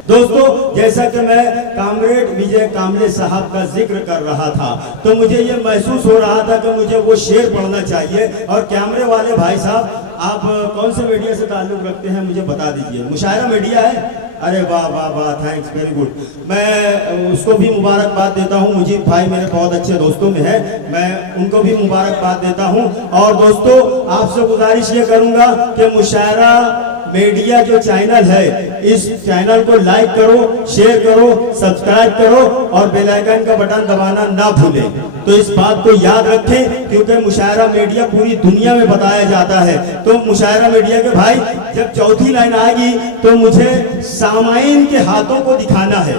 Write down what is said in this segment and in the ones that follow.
दोस्तों, जैसा कि मैं कामरेड विजय कामले साहब का जिक्र कर रहा था, तो मुझे ये महसूस हो रहा था कि मुझे वो शेर पढ़ना चाहिए। और कैमरे वाले भाई साहब, आप कौन से मीडिया से ताल्लुक़ रखते हैं मुझे बता दीजिए। मुशायरा मीडिया है? अरे वाह वाह वाह, थैंक्स, वेरी गुड। मैं उसको भी मुबारकबाद देता हूँ। मुजीब भाई मेरे बहुत अच्छे दोस्तों में है, मैं उनको भी मुबारकबाद देता हूँ। और दोस्तों, आपसे गुजारिश ये करूँगा कि मुशायरा मीडिया जो चैनल है, इस चैनल को लाइक करो, शेयर करो, सब्सक्राइब करो और बेल आइकन का बटन दबाना ना भूलें। तो इस बात को याद रखें, क्योंकि मुशायरा मीडिया पूरी दुनिया में बताया जाता है। तो मुशायरा मीडिया के भाई, जब चौथी लाइन आएगी तो मुझे सामाइन के हाथों को दिखाना है,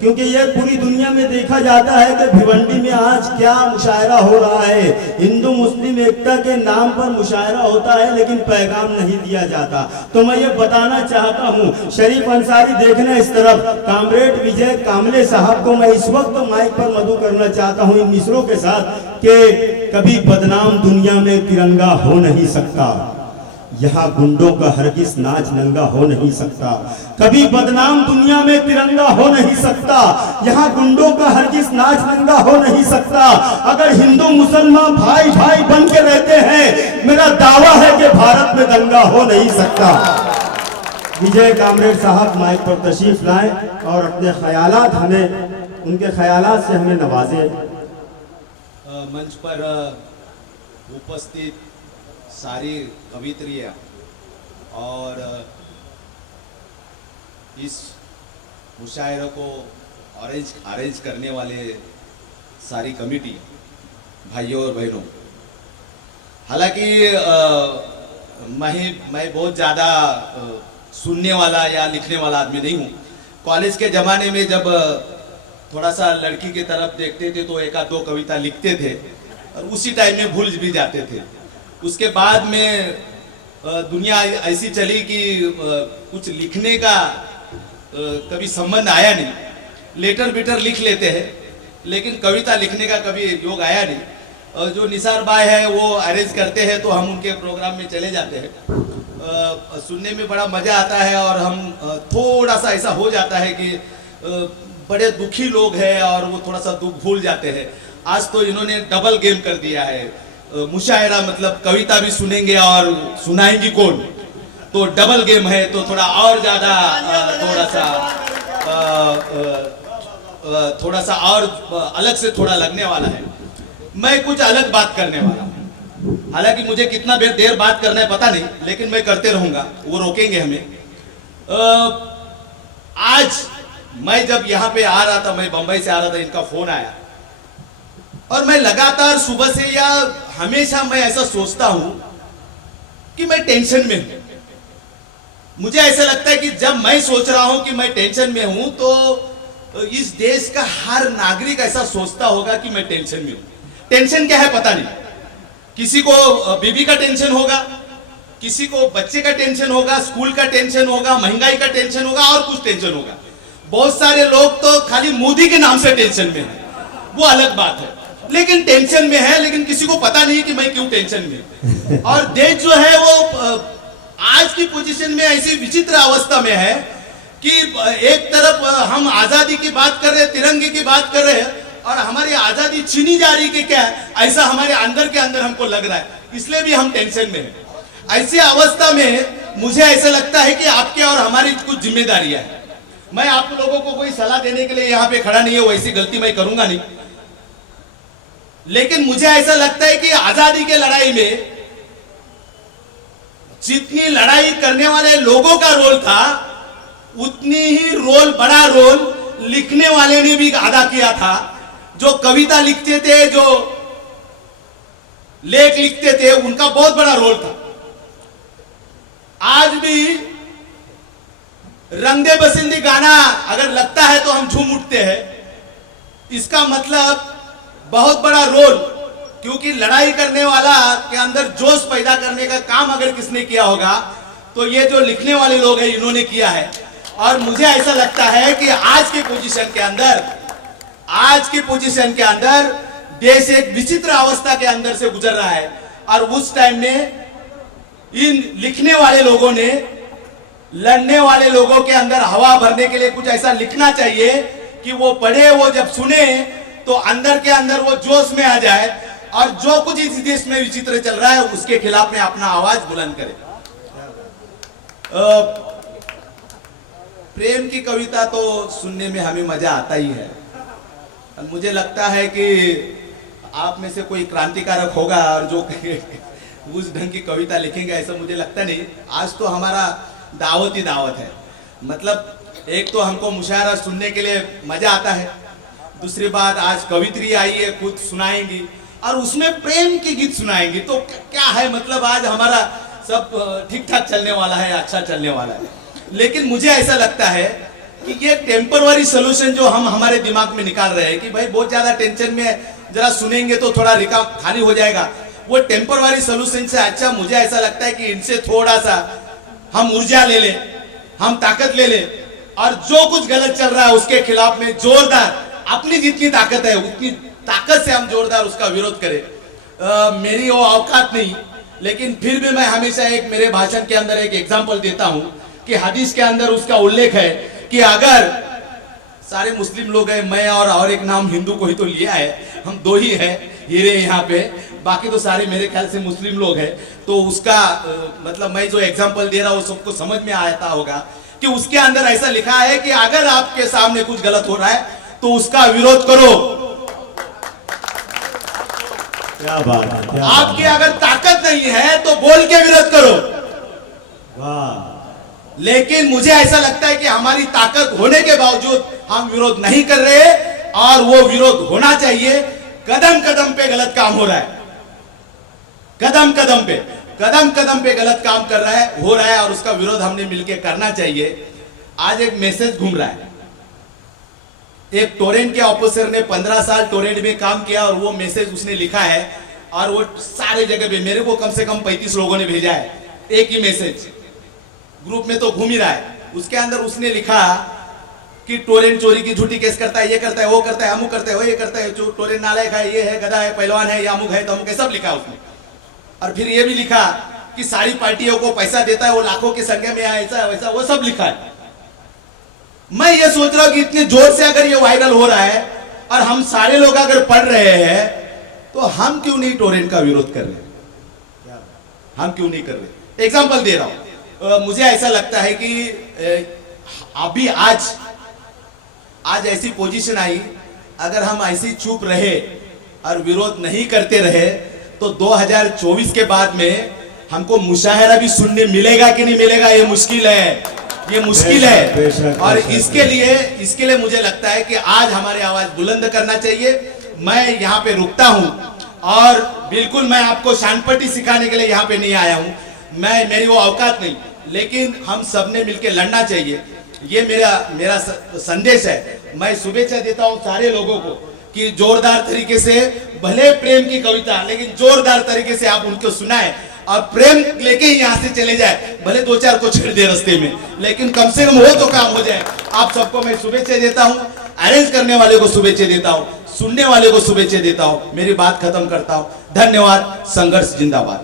क्योंकि ये पूरी दुनिया में देखा जाता है कि भिवंडी में आज क्या मुशायरा हो रहा है। हिंदू मुस्लिम एकता के नाम पर मुशायरा होता है, लेकिन पैगाम नहीं दिया जाता। तो मैं ये बताना चाहता हूँ, शरीफ अंसारी देखना इस तरफ, कामरेड विजय कामले साहब को मैं इस वक्त माइक पर मधु करना चाहता हूँ इन मिसरों के साथ कि कभी बदनाम दुनिया में तिरंगा हो नहीं सकता, यहाँ गुंडों का हरगिज नाच नंगा हो नहीं सकता। कभी बदनाम दुनिया में तिरंगा हो नहीं सकता, यहाँ गुंडों का हरगिज नाच नंगा हो नहीं सकता। अगर हिंदू मुसलमान भाई भाई बन के रहते हैं, मेरा दावा है कि भारत में दंगा हो नहीं सकता। विजय कामरेड साहब माइक पर तशरीफ लाएं और अपने ख्यालात हमें, उनके ख्यालात से हमें नवाजें। मंच पर उपस्थित सारी कवित्रियाँ और इस मुशायरे को अरेंज करने वाले सारी कमेटी भाइयों और बहनों, हालांकि मैं बहुत ज़्यादा सुनने वाला या लिखने वाला आदमी नहीं हूँ। कॉलेज के ज़माने में जब थोड़ा सा लड़की की तरफ देखते थे तो एक आध दो कविता लिखते थे और उसी टाइम में भूल भी जाते थे। उसके बाद में दुनिया ऐसी चली कि कुछ लिखने का कभी संबंध आया नहीं। लेटर बेटर लिख लेते हैं, लेकिन कविता लिखने का कभी योग आया नहीं। जो निसार भाई है वो अरेंज करते हैं तो हम उनके प्रोग्राम में चले जाते हैं। सुनने में बड़ा मज़ा आता है और हम थोड़ा सा ऐसा हो जाता है कि बड़े दुखी लोग हैं और वो थोड़ा सा दुख भूल जाते हैं। आज तो इन्होंने डबल गेम कर दिया है। मुशायरा मतलब कविता भी सुनेंगे और सुनाएंगी कौन, तो डबल गेम है। तो थोड़ा और ज़्यादा थोड़ा सा और अलग से थोड़ा लगने वाला है। मैं कुछ अलग बात करने वाला हूँ, हालांकि मुझे कितना देर बात करना है पता नहीं, लेकिन मैं करते रहूँगा, वो रोकेंगे हमें। आज मैं जब यहाँ पे आ रहा था, मैं बंबई से आ रहा था, इनका फोन आया और मैं लगातार सुबह से या हमेशा मैं ऐसा सोचता हूं कि मैं टेंशन में हूं। मुझे ऐसा लगता है कि जब मैं सोच रहा हूं कि मैं टेंशन में हूं तो इस देश का हर नागरिक ऐसा सोचता होगा कि मैं टेंशन में हूं। टेंशन क्या है पता नहीं, किसी को बीबी का टेंशन होगा, किसी को बच्चे का टेंशन होगा, स्कूल का टेंशन होगा, महंगाई का टेंशन होगा और कुछ टेंशन होगा। बहुत सारे लोग तो खाली मोदी के नाम से टेंशन में है, वो अलग बात है, लेकिन टेंशन में है। लेकिन किसी को पता नहीं कि मैं क्यों टेंशन में। और देश जो है वो आज की पोजीशन में ऐसी विचित्र अवस्था में है कि एक तरफ हम आजादी की बात कर रहे हैं, तिरंगे की बात कर रहे हैं, और हमारी आजादी छीनी जा रही कि क्या, ऐसा हमारे अंदर के अंदर हमको लग रहा है, इसलिए भी हम टेंशन में हैं। ऐसी अवस्था में मुझे ऐसा लगता है कि आपके और हमारी कुछ जिम्मेदारियां हैं। मैं आप लोगों को कोई सलाह देने के लिए यहाँ पे खड़ा नहीं है, वैसी गलती मैं करूंगा नहीं, लेकिन मुझे ऐसा लगता है कि आजादी के लड़ाई में जितनी लड़ाई करने वाले लोगों का रोल था, उतनी ही बड़ा रोल लिखने वाले ने भी अदा किया था। जो कविता लिखते थे, जो लेख लिखते थे, उनका बहुत बड़ा रोल था। आज भी रंग दे बसंती गाना अगर लगता है तो हम झूम उठते हैं। इसका मतलब बहुत बड़ा रोल, क्योंकि लड़ाई करने वाला के अंदर जोश पैदा करने का काम अगर किसने किया होगा तो ये जो लिखने वाले लोग हैं इन्होंने किया है। और मुझे ऐसा लगता है कि आज की पोजीशन के अंदर देश एक विचित्र अवस्था के अंदर से गुजर रहा है। और उस टाइम में इन लिखने वाले लोगों ने लड़ने वाले लोगों के अंदर हवा भरने के लिए कुछ ऐसा लिखना चाहिए कि वो पढ़े, वो जब सुने तो अंदर के अंदर वो जोश में आ जाए और जो कुछ इस देश में विचित्र चल रहा है उसके खिलाफ में अपना आवाज बुलंद करे। प्रेम की कविता तो सुनने में हमें मजा आता ही है। मुझे लगता है कि आप में से कोई क्रांतिकारक होगा और जो उस ढंग की कविता लिखेंगे ऐसा मुझे लगता नहीं। आज तो हमारा दावत ही दावत है। मतलब एक तो हमको मुशायरा सुनने के लिए मजा आता है, दूसरी बात आज कवित्री आई है, खुद सुनाएंगी और उसमें प्रेम के गीत सुनाएंगी, तो क्या है मतलब आज हमारा सब ठीक ठाक चलने वाला है, अच्छा चलने वाला है। लेकिन मुझे ऐसा लगता है कि ये टेम्पररी सोल्यूशन जो हम हमारे दिमाग में निकाल रहे हैं कि भाई बहुत ज्यादा टेंशन में जरा सुनेंगे तो थोड़ा रिका खाली हो जाएगा, वो टेम्पररी सोल्यूशन से अच्छा मुझे ऐसा लगता है कि इनसे थोड़ा सा हम ऊर्जा ले लें, हम ताकत ले लें और जो कुछ गलत चल रहा है उसके खिलाफ में जोरदार अपनी जितनी ताकत है उतनी ताकत से हम जोरदार उसका विरोध करें। मेरी वो औकात नहीं, लेकिन फिर भी मैं हमेशा एक मेरे भाषण के अंदर एक एग्जांपल देता हूं कि हदीस के अंदर उसका उल्लेख है कि अगर सारे मुस्लिम लोग हैं, मैं और एक नाम हिंदू को ही तो लिया है, हम दो ही है हीरे यहाँ पे, बाकी तो सारे मेरे ख्याल से मुस्लिम लोग हैं। तो उसका मतलब मैं जो एग्जांपल दे रहा हूँ सबको समझ में आता होगा कि उसके अंदर ऐसा लिखा है कि अगर आपके सामने कुछ गलत हो रहा है तो उसका विरोध करो। क्या बात है, क्या आपकी अगर ताकत नहीं है तो बोल के विरोध करो। वाह, लेकिन मुझे ऐसा लगता है कि हमारी ताकत होने के बावजूद हम विरोध नहीं कर रहे और वो विरोध होना चाहिए। कदम कदम पे गलत काम हो रहा है, कदम कदम पे गलत काम कर रहा है, हो रहा है और उसका विरोध हमने मिलकर करना चाहिए। आज एक मैसेज घूम रहा है, एक टोरेंट के ऑफिसर ने 15 साल टोरेंट में काम किया और वो मैसेज उसने लिखा है और वो सारे जगह पे मेरे को कम से कम 35 लोगों ने भेजा है, एक ही मैसेज ग्रुप में तो घूम ही रहा है। उसके अंदर उसने लिखा कि टोरेंट चोरी की झूठी केस करता है, ये करता है, वो करता है, अमुक करता है, वो ये करता है, जो टोरेंट नालायक है, ये है, गधा है, पहलवान है, ये अमुक है, तमुक है, सब लिखा उसने। और फिर ये भी लिखा कि सारी पार्टियों को पैसा देता है, वो लाखों की संख्या में है, ऐसा वैसा, वो सब लिखा है। मैं ये सोच रहा हूं कि इतने जोर से अगर ये वायरल हो रहा है और हम सारे लोग अगर पढ़ रहे हैं तो हम क्यों नहीं टोरेंट का विरोध कर रहे, हम क्यों नहीं कर रहे। एग्जांपल दे रहा हूं, मुझे ऐसा लगता है कि अभी आज ऐसी पोजीशन आई, अगर हम ऐसी चुप रहे और विरोध नहीं करते रहे तो 2024 के बाद में हमको मुशाहरा भी सुनने मिलेगा कि नहीं मिलेगा, ये मुश्किल है, ये मुश्किल है। और इसके लिए मुझे लगता है कि आज हमारी आवाज बुलंद करना चाहिए। मैं यहाँ पे रुकता हूँ और बिल्कुल मैं आपको शानपट्टी सिखाने के लिए यहाँ पे नहीं आया हूँ, मेरी वो औकात नहीं, लेकिन हम सबने मिलकर लड़ना चाहिए। ये मेरा संदेश है। मैं शुभेच्छा देता हूँ सारे लोगों को कि जोरदार तरीके से, भले प्रेम की कविता, लेकिन जोरदार तरीके से आप उनको सुनाएं और प्रेम लेके ही यहाँ से चले जाए, भले 2-4 को छेड़ दे रास्ते में, लेकिन कम से कम वो तो काम हो जाए। आप सबको मैं शुभेच्छा देता हूँ, अरेंज करने वाले को शुभेच्छा देता हूँ, सुनने वाले को शुभेच्छा देता हूँ। मेरी बात खत्म करता हूँ। धन्यवाद। संघर्ष जिंदाबाद।